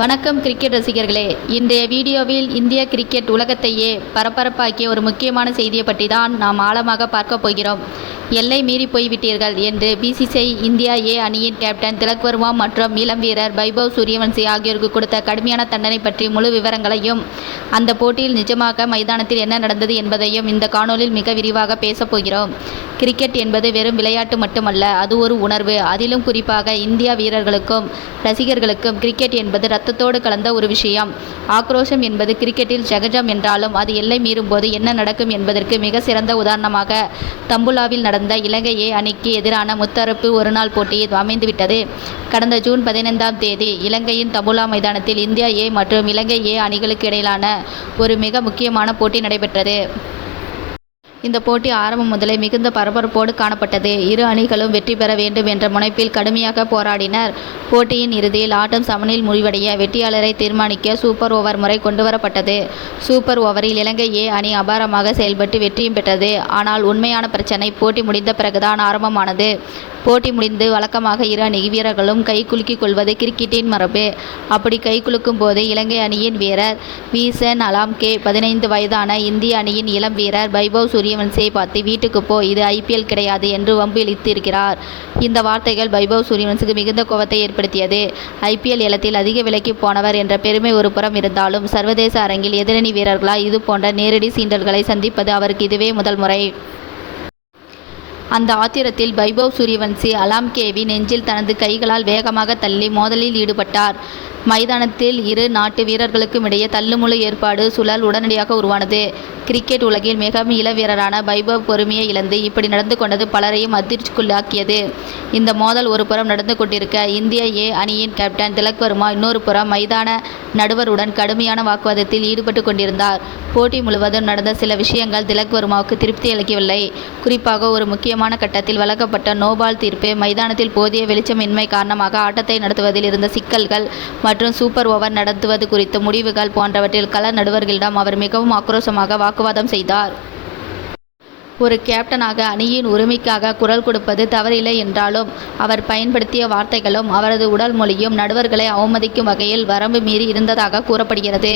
வணக்கம் கிரிக்கெட் ரசிகர்களே. இன்றைய வீடியோவில் இந்திய கிரிக்கெட் உலகத்தையே பரபரப்பாக்கிய ஒரு முக்கியமான செய்தியை பற்றி தான் நாம் ஆழமாக பார்க்க போகிறோம். எல்லை மீறி போய்விட்டீர்கள் என்று பிசிசிஐ இந்தியா ஏ அணியின் கேப்டன் திலக் வர்மா மற்றும் இளம் வீரர் வைபவ் சூரியவன்சி ஆகியோருக்கு கொடுத்த கடுமையான தண்டனை பற்றி முழு விவரங்களையும், அந்த போட்டியில் நிஜமாக மைதானத்தில் என்ன நடந்தது என்பதையும் இந்த காணொலியில் மிக விரிவாக பேசப் போகிறோம். கிரிக்கெட் என்பது வெறும் விளையாட்டு மட்டுமல்ல, அது ஒரு உணர்வு. அதிலும் குறிப்பாக இந்தியா வீரர்களுக்கும் ரசிகர்களுக்கும் கிரிக்கெட் என்பது இரத்தத்தோடு கலந்த ஒரு விஷயம். ஆக்ரோஷம் என்பது கிரிக்கெட்டில் சகஜம் என்றாலும், அது எல்லை மீறும் போது என்ன நடக்கும் என்பதற்கு மிக சிறந்த உதாரணமாக தம்புலாவில் நடந்த இலங்கை ஏ அணிக்கு எதிரான முத்தரப்பு ஒருநாள் போட்டி அமைந்துவிட்டது. கடந்த ஜூன் 15ஆம் தேதி இலங்கையின் தம்புலா மைதானத்தில் இந்தியா ஏ மற்றும் இலங்கை ஏ அணிகளுக்கு இடையிலான ஒரு மிக முக்கியமான போட்டி நடைபெற்றது. இந்த போட்டி ஆரம்பம் முதலே மிகுந்த பரபரப்போடு காணப்பட்டது. இரு அணிகளும் வெற்றி பெற வேண்டும் என்ற முனைப்பில் கடுமையாக போராடினர். போட்டியின் இறுதியில் ஆட்டம் சமனில் முடிவடைய வெற்றியாளரை தீர்மானிக்க சூப்பர் ஓவர் முறை கொண்டுவரப்பட்டது. சூப்பர் ஓவரில் இலங்கை ஏ அணி அபாரமாக செயல்பட்டு வெற்றியும் பெற்றது. ஆனால் உண்மையான பிரச்சனை போட்டி முடிந்த பிறகுதான் ஆரம்பமானது. போட்டி முடிந்து வழக்கமாக இரு அணி வீரர்களும் கை குலுக்கிக் கொள்வது கிரிக்கெட்டின் மரபு. அப்படி கை குலுக்கும் போது இலங்கை அணியின் வீரர் வீசன் அலாம்கே 15 வயதான இந்திய அணியின் இளம் வீரர் வைபவ் சூரியவன்சியை பார்த்து வீட்டுக்கு போ, இது IPL கிடையாது என்று வம்பு இழுத்திருக்கிறார். இந்த வார்த்தைகள் வைபவ் சூரியவன்சிக்கு மிகுந்த கோபத்தை ஏற்படுத்தியது. IPL ஏலத்தில் அதிக விலைக்கு போனவர் என்ற பெருமை ஒரு புறம் இருந்தாலும், சர்வதேச அரங்கில் எதிரணி வீரர்களால் இது போன்ற நேரடி சீண்டல்களை சந்திப்பது அவருக்கு இதுவே முதல் முறை. அந்த ஆத்திரத்தில் வைபவ் சூரியவன்சி அலாம்கேவின் நெஞ்சில் தனது கைகளால் வேகமாக தள்ளி மோதலில் ஈடுபட்டார். மைதானத்தில் இரு நாட்டு வீரர்களுக்கும் இடையே தள்ளுமுழு ஏற்பாடு சூழல் உடனடியாக உருவானது. கிரிக்கெட் உலகில் மிகவும் இள வீரரான வைபவ் பொறுமையை இழந்து இப்படி நடந்து கொண்டது பலரையும் அதிர்ச்சிக்குள்ளாக்கியது. இந்த மோதல் ஒரு புறம் நடந்து கொண்டிருக்க, இந்திய ஏ அணியின் கேப்டன் திலக் வர்மா இன்னொரு புறம் மைதான நடுவருடன் கடுமையான வாக்குவாதத்தில் ஈடுபட்டு கொண்டிருந்தார். போட்டி முழுவதும் நடந்த சில விஷயங்கள் திலக் வர்மாவுக்கு திருப்தி அளிக்கவில்லை. குறிப்பாக ஒரு முக்கியமான கட்டத்தில் வழங்கப்பட்ட நோபால் தீர்ப்பு, மைதானத்தில் போதிய வெளிச்சமின்மை காரணமாக ஆட்டத்தை நடத்துவதில் இருந்த சிக்கல்கள் மற்றும் சூப்பர் ஓவர் நடத்துவது குறித்த முடிவுகள் போன்றவற்றில் கள நடுவர்களிடம் அவர் மிகவும் ஆக்ரோஷமாக வாக்குவாதம் செய்தார். ஒரு கேப்டனாக அணியின் உரிமைக்காக குரல் கொடுப்பது தவறில்லை என்றாலும், அவர் பயன்படுத்திய வார்த்தைகளும் அவரது உடல் மொழியும் நடுவர்களை அவமதிக்கும் வகையில் வரம்பு மீறி இருந்ததாக கூறப்படுகிறது.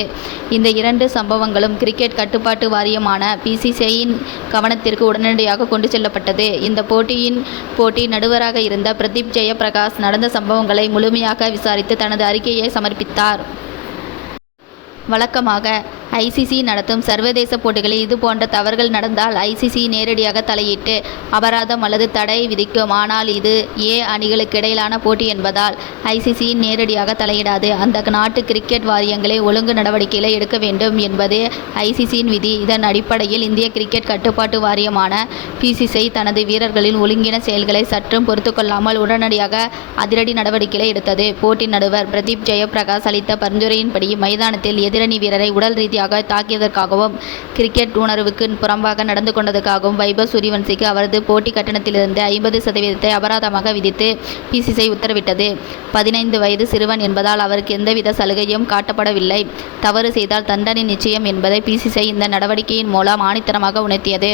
இந்த இரண்டு சம்பவங்களும் கிரிக்கெட் கட்டுப்பாட்டு வாரியமான பிசிசிஐயின் கவனத்திற்கு உடனடியாக கொண்டு செல்லப்பட்டது. இந்த போட்டி நடுவராக இருந்த பிரதீப் ஜெயப்பிரகாஷ் நடந்த சம்பவங்களை முழுமையாக விசாரித்து தனது அறிக்கையை சமர்ப்பித்தார். வழக்கமாக ICC நடத்தும் சர்வதேச போட்டிகளில் இது போன்ற தவறுகள் நடந்தால் ICC நேரடியாக தலையிட்டு அபராதம் அல்லது தடை விதிக்கும். ஆனால் இது ஏ அணிகளுக்கு இடையிலான போட்டி என்பதால் ICC நேரடியாக தலையிடாது. அந்த நாட்டு கிரிக்கெட் வாரியங்களே ஒழுங்கு நடவடிக்கைகளை எடுக்க வேண்டும் என்பது ICCயின் விதி. இதன் அடிப்படையில் இந்திய கிரிக்கெட் கட்டுப்பாட்டு வாரியமான பிசிசிஐ தனது வீரர்களின் ஒழுங்கின செயல்களை சற்றும் பொறுத்துக்கொள்ளாமல் உடனடியாக அதிரடி நடவடிக்கைகளை எடுத்தது. போட்டி நடுவர் பிரதீப் ஜெயப்பிரகாஷ் அளித்த பரிந்துரையின்படி மைதானத்தில் எதிரணி வீரரை உடல் ரீதியாக தாக்கியதற்காகவும் கிரிக்கெட் உணர்வுக்கு புறம்பாக நடந்து கொண்டதற்காகவும் வைபவ் சூரியவன்சிக்கு அவரது போட்டி கட்டணத்திலிருந்து 50% அபராதமாக விதித்து பிசிசிஐ உத்தரவிட்டது. 15 வயது சிறுவன் என்பதால் அவருக்கு எந்தவித சலுகையும் காட்டப்படவில்லை. தவறு செய்தால் தண்டனை நிச்சயம் என்பதை பிசிசிஐ இந்த நடவடிக்கையின் மூலம் ஆணித்தரமாக உணர்த்தியது.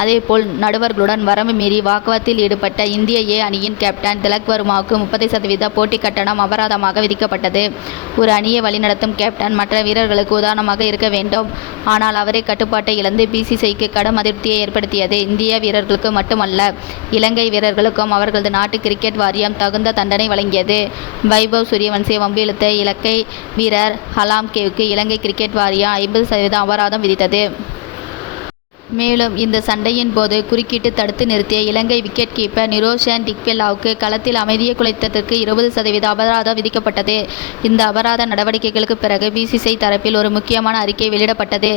அதேபோல் நடுவர்களுடன் வரம்பு மீறி வாக்குவாதத்தில் ஈடுபட்ட இந்திய ஏ அணியின் கேப்டன் திலக் வர்மாவுக்கு 30% போட்டி கட்டணம் அபராதமாக விதிக்கப்பட்டது. ஒரு அணியை வழிநடத்தும் கேப்டன் மற்ற வீரர்களுக்கு உதாரணமாக இருக்க வேண்டும். ஆனால் அவரே கட்டுப்பாட்டை இழந்து பிசிசிஐக்கு கடும் அதிருப்தியை ஏற்படுத்தியது. இந்திய வீரர்களுக்கு மட்டுமல்ல, இலங்கை வீரர்களுக்கும் அவர்களது நாட்டு கிரிக்கெட் வாரியம் தகுந்த தண்டனை வழங்கியது. வைபவ் சூரியவன்சியை வம்பு இழுத்த இலங்கை வீரர் அலாம்கேவுக்கு இலங்கை கிரிக்கெட் வாரியம் 50% அபராதம் விதித்தது. மேலும் இந்த சண்டையின் போது குறுக்கிட்டு தடுத்து நிறுத்திய இலங்கை விக்கெட் கீப்பர் நிரோஷன் டிக்வெல்லாவுக்கு களத்தில் அமைதியை குலைத்ததற்கு 20% அபராதம் விதிக்கப்பட்டது. இந்த அபராத நடவடிக்கைகளுக்கு பிறகு பிசிசிஐ தரப்பில் ஒரு முக்கியமான அறிக்கை வெளியிடப்பட்டது.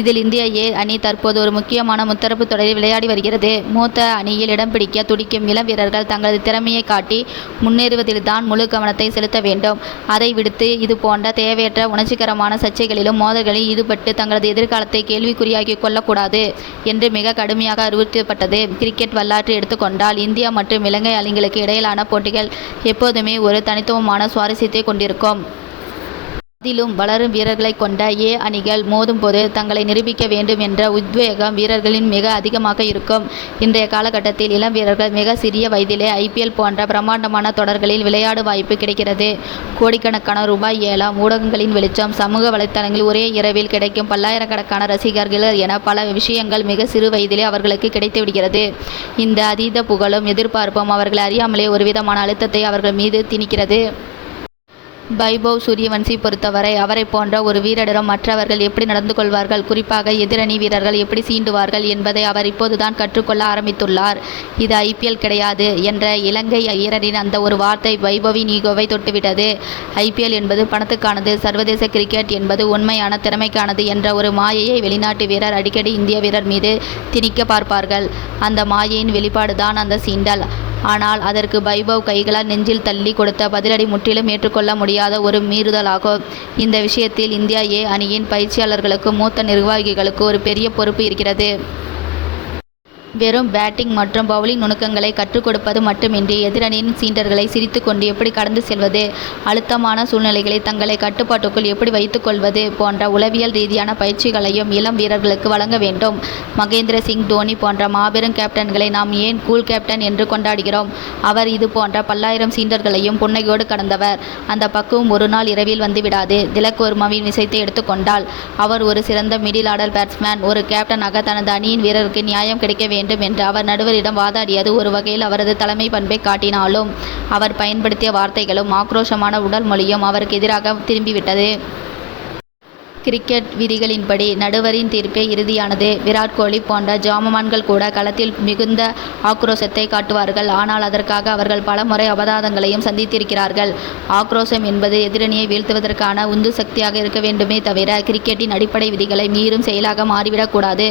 இதில் இந்திய ஏ அணி தற்போது ஒரு முக்கியமான முத்தரப்பு தொடரில் விளையாடி வருகிறது. மூத்த அணியில் இடம் பிடிக்க துடிக்கும் இளம் வீரர்கள் தங்களது திறமையை காட்டி முன்னேறுவதில்தான் முழு கவனத்தை செலுத்த வேண்டும். அதை விடுத்து இது போன்ற தேவையற்ற உணர்ச்சிகரமான சர்ச்சைகளிலும் மோதல்களில் ஈடுபட்டு தங்களது எதிர்காலத்தை கேள்விக்குறியாக்கி கொள்ளக்கூடாது என்று மிக கடுமையாக அறிவுறுத்தப்பட்டது. கிரிக்கெட் வரலாற்று எடுத்துக்கொண்டால் இந்தியா மற்றும் இலங்கை அணிகளுக்கு இடையிலான போட்டிகள் எப்போதுமே ஒரு தனித்துவமான சுவாரஸ்யத்தை கொண்டிருக்கும். அதிலும் வளரும் வீரர்களை கொண்ட ஏ அணிகள் மோதும்போது தங்களை நிரூபிக்க வேண்டும் என்ற உத்வேகம் வீரர்களின் மிக அதிகமாக இருக்கும். இன்றைய காலகட்டத்தில் இளம் வீரர்கள் மிக சிறிய வயதிலே IPL போன்ற பிரம்மாண்டமான தொடர்களில் விளையாடும் வாய்ப்பு கிடைக்கிறது. கோடிக்கணக்கான ரூபாய் ஏலம், ஊடகங்களின் வெளிச்சம், சமூக வலைத்தளங்களில் ஒரே இரவில் கிடைக்கும் பல்லாயிரக்கணக்கான ரசிகர்கள் என பல விஷயங்கள் மிக சிறு வயதிலே அவர்களுக்கு கிடைத்துவிடுகிறது. இந்த அதீத புகழும் எதிர்பார்ப்பும் அவர்களை அறியாமலே ஒருவிதமான அழுத்தத்தை அவர்கள் மீது திணிக்கிறது. வைபவ் சூரியவன்சி பொறுத்தவரை அவரை போன்ற ஒரு வீரரிடம் மற்றவர்கள் எப்படி நடந்து கொள்வார்கள், குறிப்பாக எதிரணி வீரர்கள் எப்படி சீண்டுவார்கள் என்பதை அவர் இப்போதுதான் கற்றுக்கொள்ள ஆரம்பித்துள்ளார். இது IPL கிடையாது என்ற இலங்கை வீரரின் அந்த ஒரு வார்த்தை வைபவின் ஈகோவை தொட்டுவிட்டது. IPL என்பது பணத்துக்கானது, சர்வதேச கிரிக்கெட் என்பது உண்மையான திறமைக்கானது என்ற ஒரு மாயையை வெளிநாட்டு வீரர் அடிக்கடி இந்திய வீரர் மீது திணிக்க பார்ப்பார்கள். அந்த மாயையின் வெளிப்பாடுதான் அந்த சீண்டல். ஆனால் அதற்கு வைபவ் கைகளால் நெஞ்சில் தள்ளி கொடுத்த பதிலடி முற்றிலும் ஏற்றுக்கொள்ள முடியாத ஒரு மீறுதலாகும். இந்த விஷயத்தில் இந்தியா ஏ அணியின் பயிற்சியாளர்களுக்கு மூத்த நிர்வாகிகளுக்கு ஒரு பெரிய பொறுப்பு இருக்கிறது. வெறும் பேட்டிங் மற்றும் பவுலிங் நுணுக்கங்களை கற்றுக் கொடுப்பது மட்டுமின்றி எதிரணியின் சீண்டர்களை சிரித்து கொண்டு எப்படி கடந்து செல்வது, அழுத்தமான சூழ்நிலைகளை தங்களை கட்டுப்பாட்டுக்குள் எப்படி வைத்துக் கொள்வது போன்ற உளவியல் ரீதியான பயிற்சிகளையும் இளம் வீரர்களுக்கு வழங்க வேண்டும். மகேந்திர சிங் தோனி போன்ற மாபெரும் கேப்டன்களை நாம் ஏன் கூல் கேப்டன் என்று கொண்டாடுகிறோம்? அவர் இது போன்ற பல்லாயிரம் சீண்டர்களையும் புன்னகையோடு கடந்தவர். அந்த பக்குவம் ஒரு நாள் இரவில் வந்துவிடாது. திலக் வர்மாவின் விஷயத்தை எடுத்துக்கொண்டால் அவர் ஒரு சிறந்த மிடில் ஆர்டர் பேட்ஸ்மேன். ஒரு கேப்டனாக தனது அணியின் வீரருக்கு நியாயம் கிடைக்க வேண்டும் என்று அவர் நடுவரிடம் வாதாடியது ஒரு வகையில் அவரது தலைமை பண்பை காட்டினாலும் அவர் பயன்படுத்திய வார்த்தைகளும் ஆக்ரோஷமான உடல் மொழியும் அவருக்கு எதிராக திரும்பிவிட்டது. கிரிக்கெட் விதிகளின்படி நடுவரின் தீர்ப்பே இறுதியானது. விராட் கோலி போன்ற ஜாம்பவான்கள் கூட களத்தில் மிகுந்த ஆக்ரோஷத்தை காட்டுவார்கள். ஆனால் அதற்காக அவர்கள் பல முறை அபராதங்களையும் சந்தித்திருக்கிறார்கள். ஆக்ரோஷம் என்பது எதிரணியை வீழ்த்துவதற்கான உந்து சக்தியாக இருக்க வேண்டுமே தவிர கிரிக்கெட்டின் அடிப்படை விதிகளை மீறும் செயலாக மாறிவிடக்கூடாது.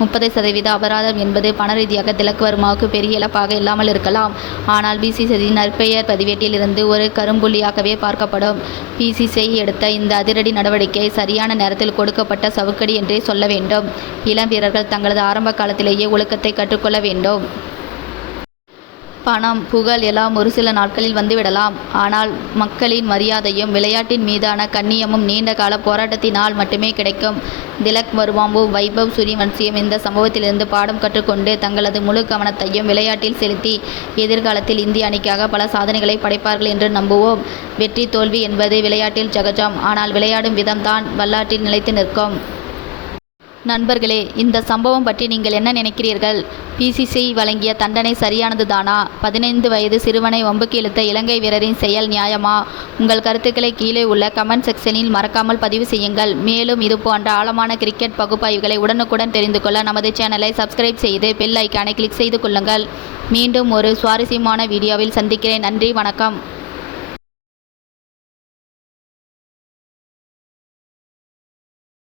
30% அபராதம் என்பது பண ரீதியாக திலக் வர்மாவுக்கு பெரிய இழப்பாக இல்லாமல் இருக்கலாம். ஆனால் BCCI நற்பெயர் பதிவேட்டில் இருந்து ஒரு கரும்புள்ளியாகவே பார்க்கப்படும். BCCI எடுத்த இந்த அதிரடி நடவடிக்கை சரியான நேரத்தில் கொடுக்கப்பட்ட சவுக்கடி என்றே சொல்ல வேண்டும். இளம் வீரர்கள் தங்களது ஆரம்ப காலத்திலேயே ஒழுக்கத்தை கற்றுக்கொள்ள வேண்டும். பணம், புகழ் எல்லாம் ஒரு சில நாட்களில் வந்துவிடலாம். ஆனால் மக்களின் மரியாதையும் விளையாட்டின் மீதான கண்ணியமும் நீண்ட கால போராட்டத்தினால் மட்டுமே கிடைக்கும். திலக் வர்மாவும் வைபவ் சூரியவன்சியும் இந்த சம்பவத்திலிருந்து பாடம் கற்றுக்கொண்டு தங்களது முழு கவனத்தையும் விளையாட்டில் செலுத்தி எதிர்காலத்தில் இந்திய அணிக்காக பல சாதனைகளை படைப்பார்கள் என்று நம்புவோம். வெற்றி தோல்வி என்பது விளையாட்டில் சகஜம். ஆனால் விளையாடும் விதம்தான் வரலாற்றில் நிலைத்து நிற்கும். நண்பர்களே, இந்த சம்பவம் பற்றி நீங்கள் என்ன நினைக்கிறீர்கள்? BCCI வழங்கிய தண்டனை சரியானது தானா? 15 வயது சிறுவனை வம்புக்கு இழுத்த இலங்கை வீரரின் செயல் நியாயமா? உங்கள் கருத்துக்களை கீழே உள்ள கமெண்ட் செக்ஷனில் மறக்காமல் பதிவு செய்யுங்கள். மேலும் இது போன்ற ஆழமான கிரிக்கெட் பகுப்பாய்வுகளை உடனுக்குடன் தெரிந்து கொள்ள நமது சேனலை சப்ஸ்கிரைப் செய்து பெல் ஐக்கானை கிளிக் செய்து கொள்ளுங்கள். மீண்டும் ஒரு சுவாரஸ்யமான வீடியோவில் சந்திக்கிறேன். நன்றி, வணக்கம்.